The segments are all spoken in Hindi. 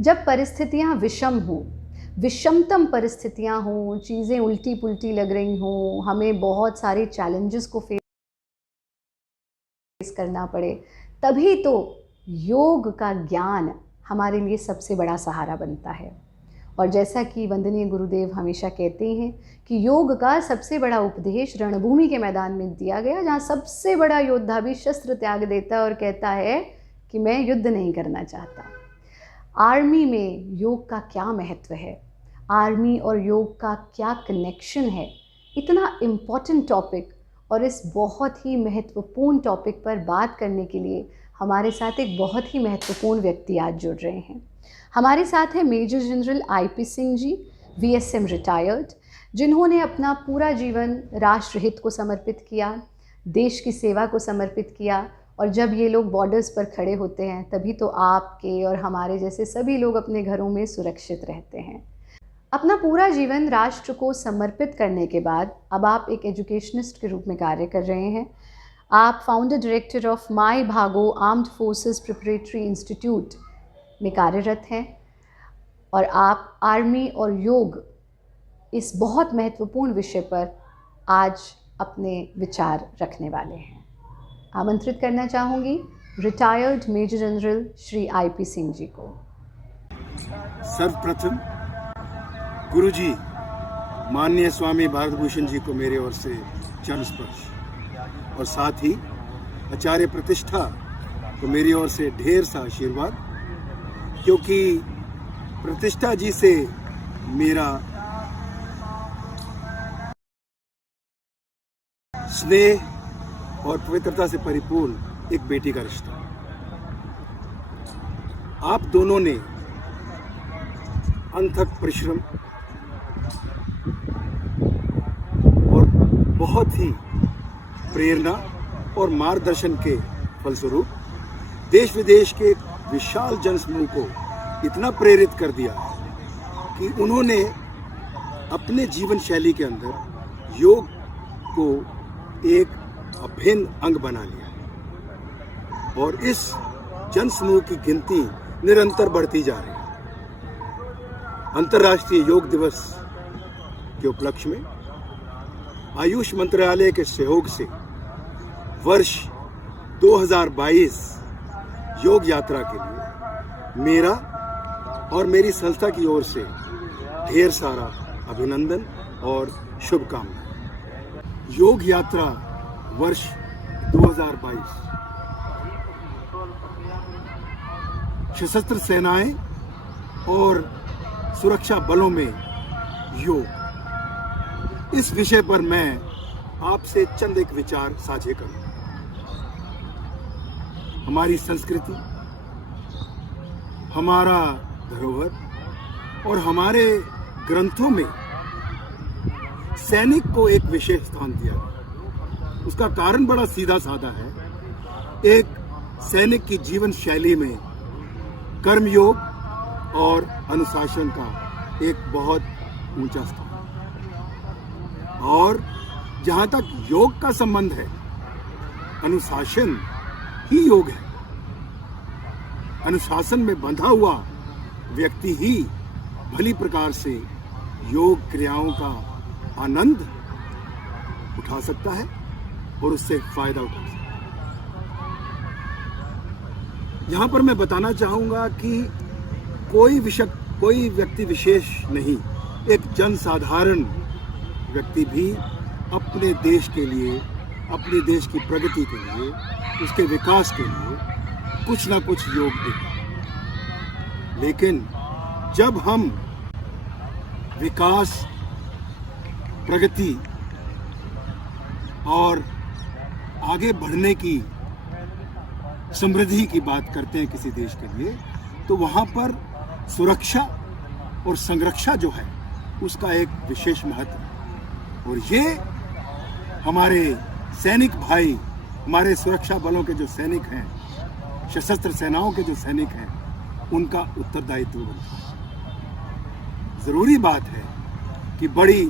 जब परिस्थितियाँ विषम हों, विषमतम परिस्थितियाँ हों, चीज़ें उल्टी पुल्टी लग रही हों, हमें बहुत सारे चैलेंजेस को फेस करना पड़े, तभी तो योग का ज्ञान हमारे लिए सबसे बड़ा सहारा बनता है। और जैसा कि वंदनीय गुरुदेव हमेशा कहते हैं कि योग का सबसे बड़ा उपदेश रणभूमि के मैदान में दिया गया, जहाँ सबसे बड़ा योद्धा भी शस्त्र त्याग देता है और कहता है कि मैं युद्ध नहीं करना चाहता। आर्मी में योग का क्या महत्व है, आर्मी और योग का क्या कनेक्शन है, इतना इम्पॉर्टेंट टॉपिक और इस बहुत ही महत्वपूर्ण टॉपिक पर बात करने के लिए हमारे साथ एक बहुत ही महत्वपूर्ण व्यक्ति आज जुड़ रहे हैं। हमारे साथ है मेजर जनरल IP सिंह जी, VSM रिटायर्ड, जिन्होंने अपना पूरा जीवन राष्ट्रहित को समर्पित किया, देश की सेवा को समर्पित किया। और जब ये लोग बॉर्डर्स पर खड़े होते हैं तभी तो आपके और हमारे जैसे सभी लोग अपने घरों में सुरक्षित रहते हैं। अपना पूरा जीवन राष्ट्र को समर्पित करने के बाद अब आप एक एजुकेशनिस्ट के रूप में कार्य कर रहे हैं। आप फाउंडर डायरेक्टर ऑफ माई भागो आर्म्ड फोर्सेस प्रिपरेटरी इंस्टीट्यूट में कार्यरत हैं और आप आर्मी और योग इस बहुत महत्वपूर्ण विषय पर आज अपने विचार रखने वाले हैं। आमंत्रित करना चाहूँगी retired major general Shri IP Singh ji को। सर्वप्रथम गुरुजी माननीय स्वामी भारत भूषण जी को मेरे ओर से चरण स्पर्श, और साथ ही आचार्य प्रतिष्ठा को मेरी ओर से ढेर सा आशीर्वाद, क्योंकि प्रतिष्ठा जी से मेरा स्नेह और पवित्रता से परिपूर्ण एक बेटी का रिश्ता। आप दोनों ने अथक परिश्रम और बहुत ही प्रेरणा और मार्गदर्शन के फलस्वरूप देश विदेश के विशाल जनसमूह को इतना प्रेरित कर दिया कि उन्होंने अपने जीवन शैली के अंदर योग को एक अभिन्न अंग बना लिया और इस जनसमूह की गिनती निरंतर बढ़ती जा रही है। अंतर्राष्ट्रीय योग दिवस के उपलक्ष्य में आयुष मंत्रालय के सहयोग से वर्ष 2022 योग यात्रा के लिए मेरा और मेरी संस्था की ओर से ढेर सारा अभिनंदन और शुभकामनाएं। योग यात्रा वर्ष 2022 सशस्त्र सेनाएं और सुरक्षा बलों में योग, इस विषय पर मैं आपसे चंद एक विचार साझे करूं। हमारी संस्कृति, हमारा धरोहर और हमारे ग्रंथों में सैनिक को एक विशेष स्थान दिया गया। उसका कारण बड़ा सीधा साधा है। एक सैनिक की जीवन शैली में कर्मयोग और अनुशासन का एक बहुत ऊंचा स्थान, और जहां तक योग का संबंध है, अनुशासन ही योग है। अनुशासन में बंधा हुआ व्यक्ति ही भली प्रकार से योग क्रियाओं का आनंद उठा सकता है और उससे फायदा उठा सकता है। यहां पर मैं बताना चाहूंगा कि कोई व्यक्ति विशेष नहीं, एक जनसाधारण व्यक्ति भी अपने देश के लिए, अपने देश की प्रगति के लिए, उसके विकास के लिए कुछ ना कुछ योग देता है। लेकिन जब हम विकास, प्रगति और आगे बढ़ने की, समृद्धि की बात करते हैं किसी देश के लिए, तो वहां पर सुरक्षा और संरक्षा जो है उसका एक विशेष महत्व है। और ये हमारे सैनिक भाई, हमारे सुरक्षा बलों के जो सैनिक हैं, सशस्त्र सेनाओं के जो सैनिक हैं, उनका उत्तरदायित्व बनता है। जरूरी बात है कि बड़ी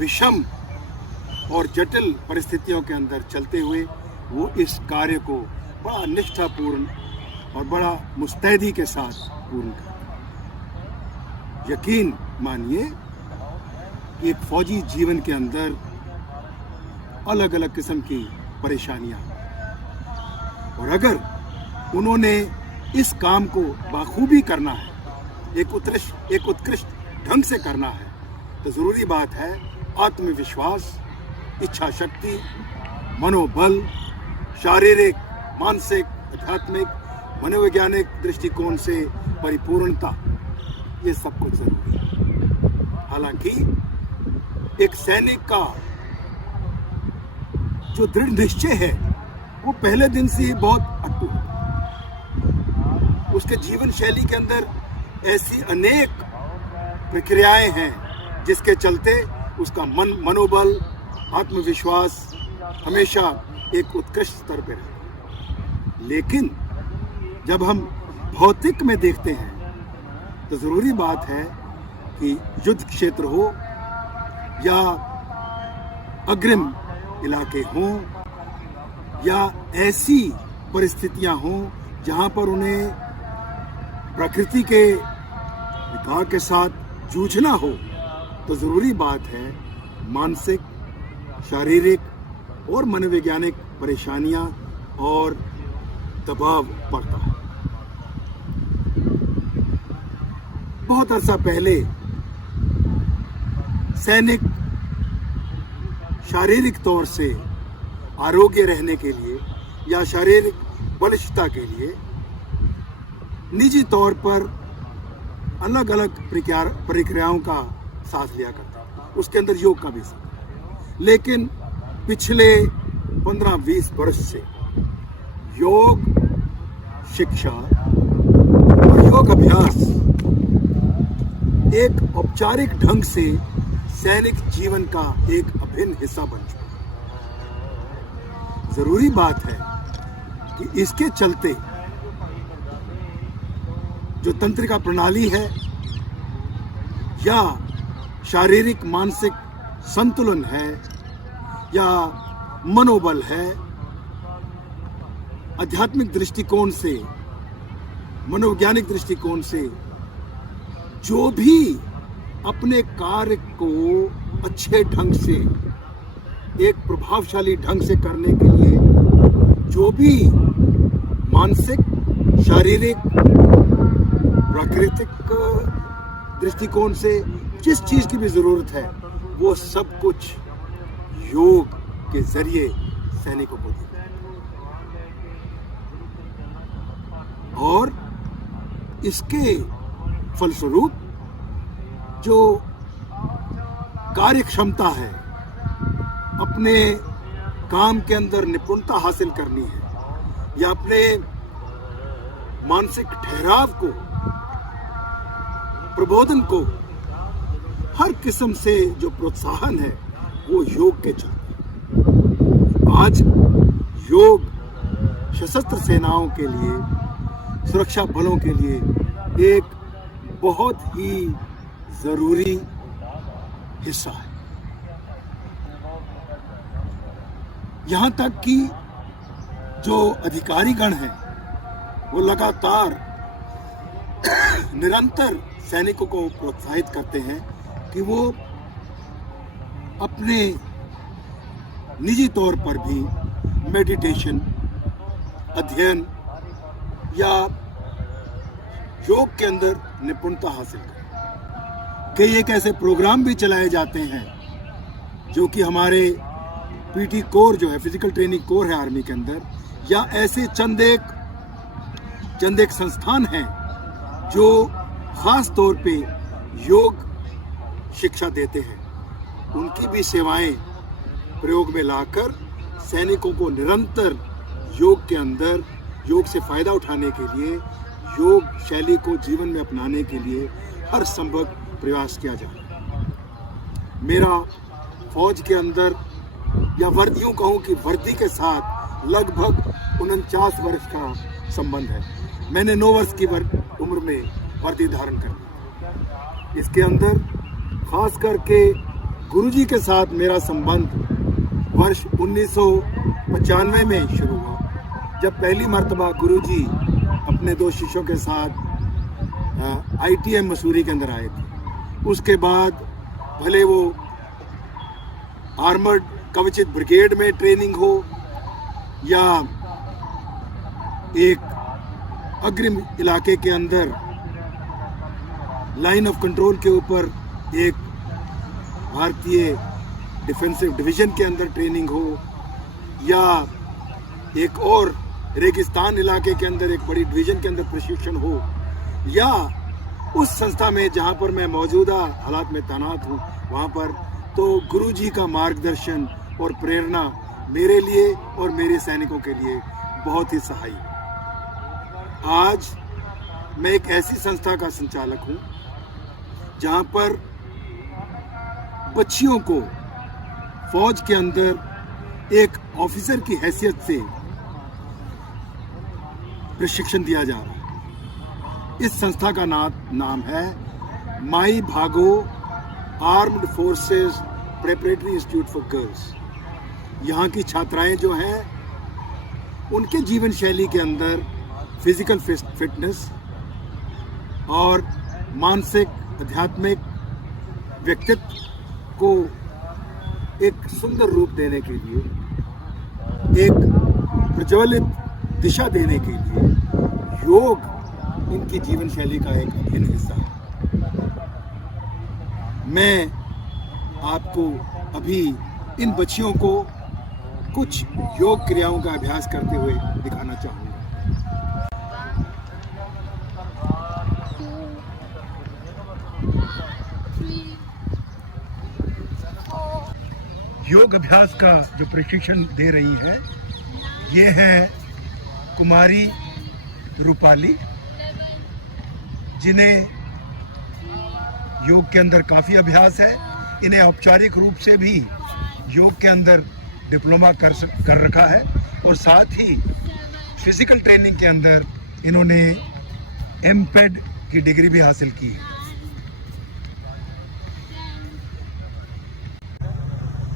विषम और जटिल परिस्थितियों के अंदर चलते हुए वो इस कार्य को बड़ा निष्ठापूर्ण और बड़ा मुस्तैदी के साथ पूर्ण करें। यकीन मानिए कि एक फौजी जीवन के अंदर अलग अलग किस्म की परेशानियां, और अगर उन्होंने इस काम को बाखूबी करना है, एक उत्कृष्ट ढंग से करना है, तो जरूरी बात है आत्मविश्वास, इच्छा शक्ति, मनोबल, शारीरिक, मानसिक, आध्यात्मिक, मनोवैज्ञानिक दृष्टिकोण से परिपूर्णता, ये सब कुछ जरूरी है। हालांकि एक सैनिक का जो दृढ़ निश्चय है वो पहले दिन से ही बहुत अटूट है। उसके जीवन शैली के अंदर ऐसी अनेक प्रक्रियाएं हैं जिसके चलते उसका मनोबल, आत्मविश्वास हमेशा एक उत्कृष्ट स्तर पर है। लेकिन जब हम भौतिक में देखते हैं तो जरूरी बात है कि युद्ध क्षेत्र हो या अग्रिम इलाके हों या ऐसी परिस्थितियां हों जहां पर उन्हें प्रकृति के विकार के साथ जूझना हो, तो जरूरी बात है मानसिक, शारीरिक और मनोवैज्ञानिक परेशानियां और दबाव पड़ता है। बहुत अरसा पहले सैनिक शारीरिक तौर से आरोग्य रहने के लिए या शारीरिक बलिष्ठता के लिए निजी तौर पर अलग अलग प्रक्रियाओं का साथ लिया करता है, उसके अंदर योग का भी साथ। लेकिन पिछले 15-20 वर्ष से योग शिक्षा और योग अभ्यास एक औपचारिक ढंग से सैनिक जीवन का एक अभिन्न हिस्सा बन चुका है। जरूरी बात है कि इसके चलते जो तंत्रिका प्रणाली है या शारीरिक मानसिक संतुलन है या मनोबल है, आध्यात्मिक दृष्टिकोण से, मनोवैज्ञानिक दृष्टिकोण से जो भी अपने कार्य को अच्छे ढंग से, एक प्रभावशाली ढंग से करने के लिए जो भी मानसिक, शारीरिक, प्राकृतिक दृष्टिकोण से जिस चीज की भी जरूरत है, वो सब कुछ योग के जरिए सैनिकों को दिया। और इसके फलस्वरूप जो कार्य क्षमता है, अपने काम के अंदर निपुणता हासिल करनी है या अपने मानसिक ठहराव को, प्रबोधन को, हर किस्म से जो प्रोत्साहन है वो योग के चलते। आज योग सशस्त्र सेनाओं के लिए, सुरक्षा बलों के लिए एक बहुत ही जरूरी हिस्सा है। यहां तक कि जो अधिकारीगण हैं वो लगातार निरंतर सैनिकों को प्रोत्साहित करते हैं कि वो अपने निजी तौर पर भी मेडिटेशन, अध्ययन या योग के अंदर निपुणता हासिल करें। कई एक ऐसे प्रोग्राम भी चलाए जाते हैं जो कि हमारे पीटी कोर जो है, फिजिकल ट्रेनिंग कोर है आर्मी के अंदर, या ऐसे चंद एक संस्थान हैं जो खास तौर पे योग शिक्षा देते हैं। उनकी भी सेवाएं प्रयोग में लाकर सैनिकों को निरंतर योग के अंदर, योग से फायदा उठाने के लिए, योग शैली को जीवन में अपनाने के लिए हर संभव प्रयास किया जाए। मेरा फौज के अंदर या वर्दियों कहूँ कि वर्दी के साथ लगभग 49 वर्ष का संबंध है। मैंने 9 वर्ष की उम्र में वर्दी धारण कर ली। इसके अंदर खास करके गुरुजी के साथ मेरा संबंध वर्ष 1995 में शुरू हुआ, जब पहली मर्तबा गुरुजी अपने 2 शिष्यों के साथ ITM मसूरी के अंदर आए थे। उसके बाद भले वो आर्मर्ड कवचित ब्रिगेड में ट्रेनिंग हो या एक अग्रिम इलाके के अंदर लाइन ऑफ कंट्रोल के ऊपर एक भारतीय डिफेंसिव डिवीजन के अंदर ट्रेनिंग हो या एक और रेगिस्तान इलाके के अंदर एक बड़ी डिवीजन के अंदर प्रशिक्षण हो या उस संस्था में जहां पर मैं मौजूदा हालात में तैनात हूं वहां पर, तो गुरुजी का मार्गदर्शन और प्रेरणा मेरे लिए और मेरे सैनिकों के लिए बहुत ही सहायक। आज मैं एक ऐसी संस्था का संचालक हूं जहां पर बच्चियों को फौज के अंदर एक ऑफिसर की हैसियत से प्रशिक्षण दिया जा रहा है। इस संस्था का नाम है माई भागो armed forces preparatory institute for girls. यहाँ की छात्राएं जो हैं उनके जीवन शैली के अंदर फिजिकल फिटनेस और मानसिक आध्यात्मिक व्यक्तित्व को एक सुंदर रूप देने के लिए, एक प्रज्वलित दिशा देने के लिए योग इनकी जीवन शैली का एक अभिन्न हिस्सा है। मैं आपको अभी इन बच्चियों को कुछ योग क्रियाओं का अभ्यास करते हुए दिखाना चाहूँगा। योग अभ्यास का जो प्रशिक्षण दे रही है ये है कुमारी रूपाली, जिन्हें योग के अंदर काफ़ी अभ्यास है। इन्हें औपचारिक रूप से भी योग के अंदर डिप्लोमा कर रखा है और साथ ही फिजिकल ट्रेनिंग के अंदर इन्होंने एमपेड की डिग्री भी हासिल की है।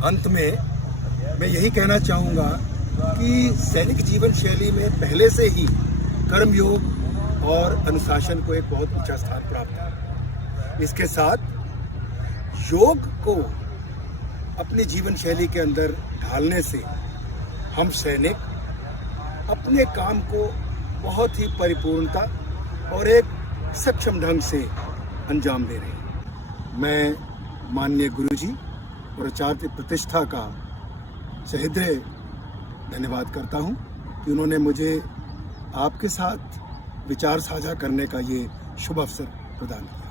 अंत में मैं यही कहना चाहूँगा कि सैनिक जीवन शैली में पहले से ही कर्मयोग और अनुशासन को एक बहुत ऊंचा स्थान प्राप्त है। इसके साथ योग को अपनी जीवन शैली के अंदर ढालने से हम सैनिक अपने काम को बहुत ही परिपूर्णता और एक सक्षम ढंग से अंजाम दे रहे हैं। मैं माननीय गुरुजी और आचार्य प्रतिष्ठा का सहृदय धन्यवाद करता हूं कि उन्होंने मुझे आपके साथ विचार साझा करने का ये शुभ अवसर प्रदान किया।